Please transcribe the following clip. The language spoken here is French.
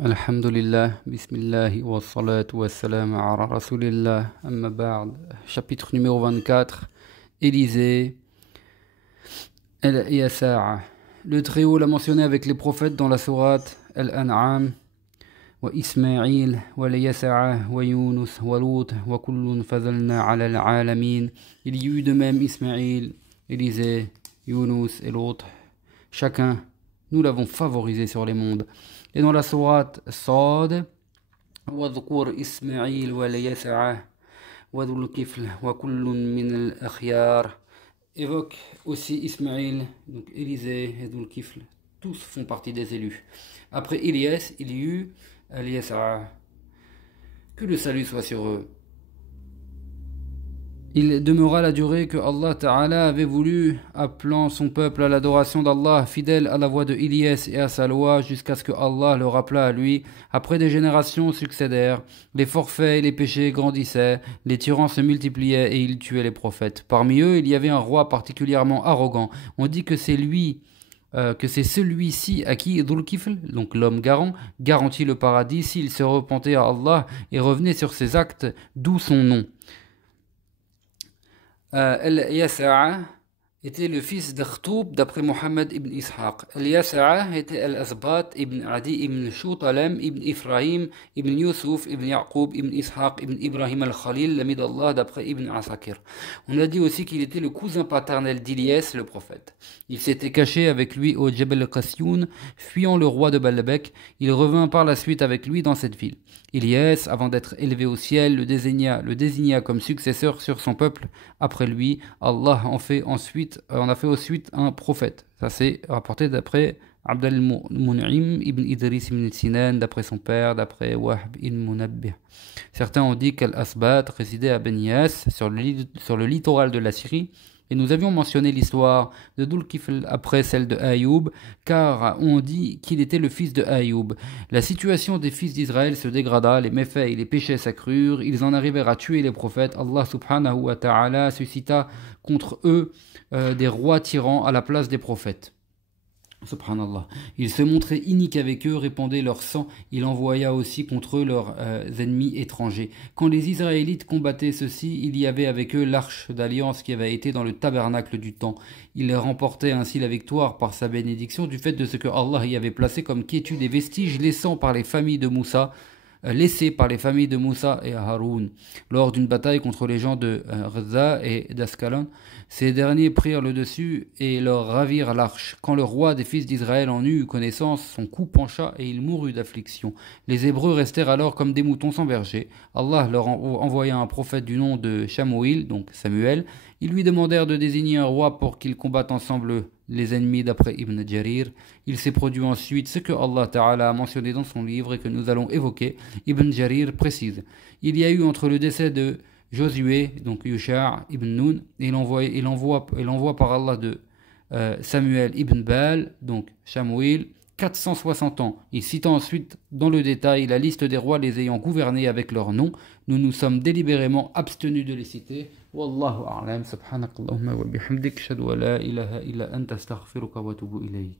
Alhamdulillah, Bismillah, wa salatu wa salam ala Rasulillah, amma ba'd. Chapitre numéro 24, Élisée, El-Yasa'a. Le Très-Haut l'a mentionné avec les prophètes dans la sourate Al-An'am, wa Ismaïl, wa Yasa'a, wa Yunus, wa Lut, wa kullun fazalna ala al-alamin. Il y eut de même Ismaïl, Élisée, Yunus et l'autre. Chacun, nous l'avons favorisé sur les mondes. Et dans la sourate Sad, وَاذْكُرْ إِسْمَعِيلَ وَالْيَسَعَ وَذُو الْكِفْلِ وَكُلٌّ مِّنَ الْأَخْيَارِ. Évoque aussi Ismaïl, donc Élisée et Dhul Kifl, tous font partie des élus. Après Élias, il y eut Al-Yasa'a. Que le salut soit sur eux. Il demeura la durée que Allah Ta'ala avait voulu, appelant son peuple à l'adoration d'Allah, fidèle à la voix de Ilyas et à sa loi, jusqu'à ce que Allah le rappela à lui. Après des générations succédèrent, les forfaits et les péchés grandissaient, les tyrans se multipliaient et ils tuaient les prophètes. Parmi eux, il y avait un roi particulièrement arrogant. On dit que c'est celui-ci à qui Dhul Kifl, donc l'homme garant, garantit le paradis s'il se repentait à Allah et revenait sur ses actes, d'où son nom. El-Yasa'a était le fils d'Akhtoub d'après Mohammed ibn Ishaq. El-Yasa'a était Al-Asbat ibn Adi ibn Shoutalem ibn Ephraim ibn Yusuf ibn Yaqub ibn Ishaq ibn Ibrahim al-Khalil, l'ami d'Allah d'après Ibn Asakir. On a dit aussi qu'il était le cousin paternel d'Ilyas, le prophète. Il s'était caché avec lui au Jebel Qasyoun, fuyant le roi de Baalbek. Il revint par la suite avec lui dans cette ville. Ilyas, avant d'être élevé au ciel, le désigna comme successeur sur son peuple. Après lui, Allah en a fait ensuite un prophète. Ça c'est rapporté d'après Abd al-Mun'im ibn Idris ibn Sinan, d'après son père, d'après Wahb ibn Munabbih. Certains ont dit qu'Al-Asbat résidait à Benias, sur le littoral de la Syrie. Et nous avions mentionné l'histoire de Dhul Kifl après celle de Ayoub, car on dit qu'il était le fils de Ayoub. La situation des fils d'Israël se dégrada, les méfaits et les péchés s'accrurent, ils en arrivèrent à tuer les prophètes. Allah subhanahu wa ta'ala suscita contre eux des rois tyrans à la place des prophètes. Subhanallah. Il se montrait inique avec eux, répandait leur sang. Il envoya aussi contre eux leurs ennemis étrangers. Quand les Israélites combattaient ceux-ci, il y avait avec eux l'arche d'alliance qui avait été dans le tabernacle du temps. Il remportait ainsi la victoire par sa bénédiction du fait de ce que Allah y avait placé comme quiétude et vestiges laissés par les familles de Moussa et Haroun. Lors d'une bataille contre les gens de Rza et d'Ascalon, ces derniers prirent le dessus et leur ravirent l'arche. Quand le roi des fils d'Israël en eut connaissance, son cou pencha et il mourut d'affliction. Les Hébreux restèrent alors comme des moutons sans berger. Allah leur envoya un prophète du nom de Shamuil, donc Samuel. Ils lui demandèrent de désigner un roi pour qu'ils combattent ensemble les ennemis d'après Ibn Jarir. Il s'est produit ensuite ce que Allah Ta'ala a mentionné dans son livre et que nous allons évoquer. Ibn Jarir précise: il y a eu entre le décès de Josué, donc Yusha' ibn Nun, et l'envoi par Allah de Samuel ibn Baal, donc Shamuil, 460 ans. Il cite ensuite dans le détail la liste des rois les ayant gouvernés avec leur nom. Nous nous sommes délibérément abstenus de les citer. Wallahu a'lam. Subhanakallahumma wa bihamdik. Ashhadu an la ilaha illa anta astaghfiruka wa atubu ilayk.